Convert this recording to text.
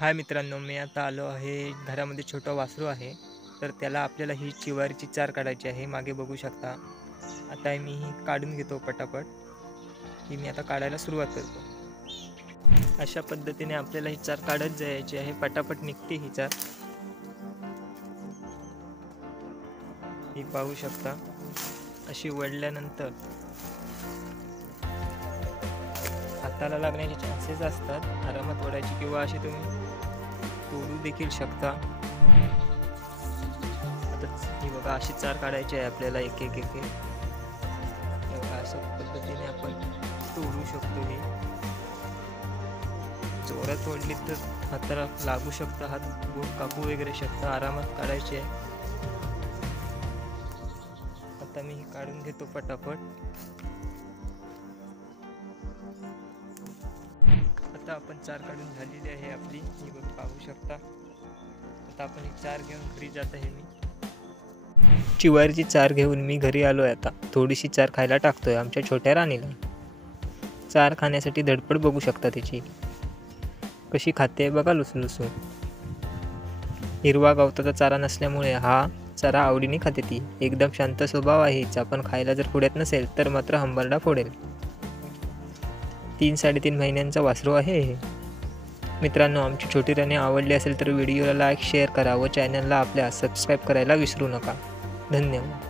हाय मित्रांनो, मी आता आलो आहे. घरामध्ये छोटं वासरू आहे, तर त्याला आपल्याला ही चिवारीची चार काढायची आहे. मागे बघू शकता. आता मी ही काढून घेतो पटापट. ही मी आता काढायला सुरुवात करतो. अशा पद्धतीने आपल्याला ही चार काढत जायची आहे. पटापट निघते ही चार. ही पाहू शकता. अशी वळल्यानंतर हाताला लागण्याचे चान्सेस असतात. आरामात ओढायची किंवा अशी तुम्ही तोडू देखील शकता. आता ही बघा, अशी चार काढायची आहे आपल्याला एक एक एक एक. अशा पद्धतीने आपण तोडू शकतो. हे जोरात ओढली तर हाताला लागू शकतं, हात बोट कापू वगैरे शकतं. आरामात काढायचे आहे. आता मी हे काढून घेतो पटापट. आता आपण चार काढून झालेली आहे आपली. ही बघ, पाहू शकता. आता आपण ही चार घेऊन घरी जात आहे. मी चिवारीची चार घेऊन मी घरी आलो आहे. आता थोडीशी चार खायला टाकतोय आमच्या छोट्या राणीला. चार खाण्यासाठी धडपड बघू शकता तिची, कशी खाते बघा लुसलुसू. हिरवा गवताचा चारा नसल्यामुळे हा चारा आवडीने खाते ती. एकदम शांत स्वभाव आहे हिचा, पण खायला जर पुढ्यात नसेल तर मात्र हंबरडा फोडेल. 3-3.5 महिन्यांचा वासरू आहे हे. मित्रांनो, आमची छोटी राणी आवडली असेल तर व्हिडिओला लाईक शेअर करा व चॅनलला आपल्या सबस्क्राईब करायला विसरू नका. धन्यवाद.